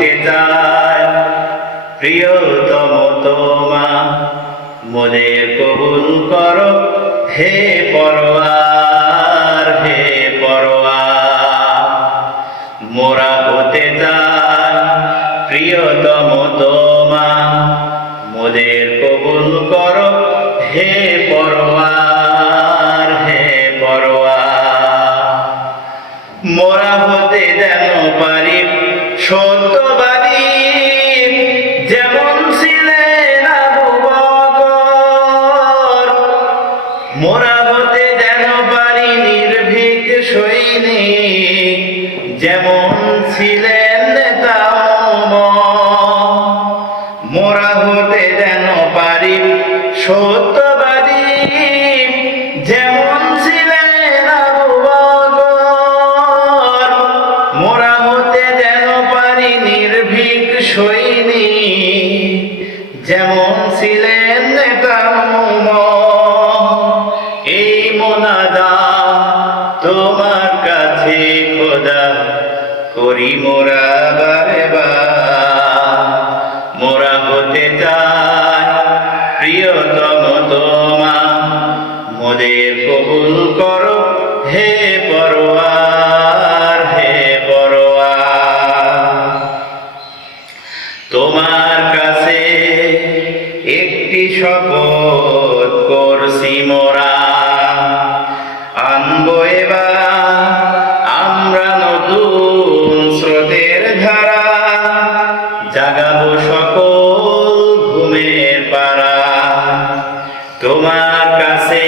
হতে চায় প্রিয়তম তোমা, মোদের কবুল করো হে পরওয়ার, হে পরওয়ার। মোরা হতে চাই প্রিয়তম তোমা, মোদের কবুল করো হে পরওয়ার, হে পরওয়ার। মোরা হতে যেন পারি সত্যবাদী, যেমন ছিলেন আবু বকর। মোরা হতে যেন পারি নির্ভীক সৈনিক, যেমন ছিলেন নেতা ওমর। মোরা হতে যেন পারি সত্যবাদী, যেমন ছিলেন আবু বকর। মোরা হতে যেন পারি নির্ভীক সৈনিক, যেমন ছিলেন নেতা ওমর। এই মোনাজাত তোমার কাছে খোদা করি মোরা বারে বার। মোরা হতে চাই প্রিয়তম তোমা, মোদের কবুল করো হে পরওয়ার, হে পরওয়ার। তোমার কাছে একটি শপথ করছি মোরা, আনবো এবার আমরা নতুন স্রোতের ধারা, জাগাবো সকল ঘুমের পাড়া। তোমার কাছে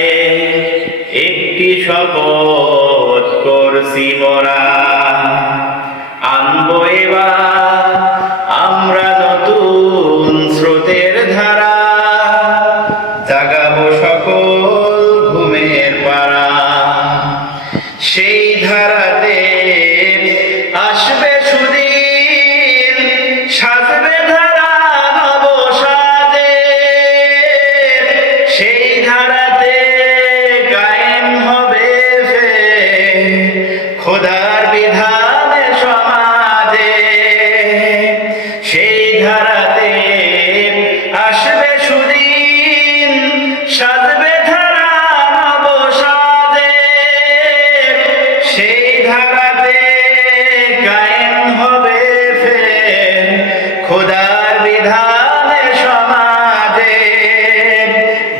একটি শপথ করছি মোরা, আনবো এবার আমরা নতুন স্রোতের ধারা, জাগাবো সকল ঘুমের পাড়া। সেই ধারাতে আসবে সুদিন, সাজবে ধারা নব সাজে। সেই ধারাতে কায়েম হবে ফের খোদার বিধানে সমাজে। সেই ধারাতে আসবে সুদিন, সাজবে ধারা নব সাজে। সেই ধারাতে কায়েম হবে ফের খোদার বিধানে সমাজে।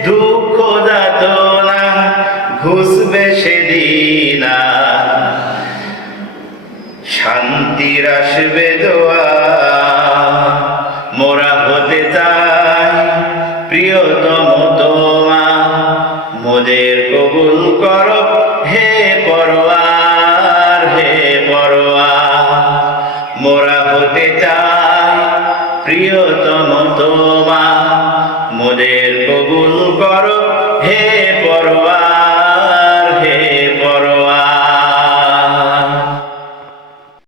দুঃখ যাতনা ঘুষবে সেদিন, শান্তির আসবে দোয়া। মোরা হতে চাই প্রিয়তম তোমা, মোদের কবুল করো হে পরওয়ার, হে পরওয়ার। মোরা হতে চাই প্রিয়তম তোমা, মোদের কবুল করো হে পরওয়ার।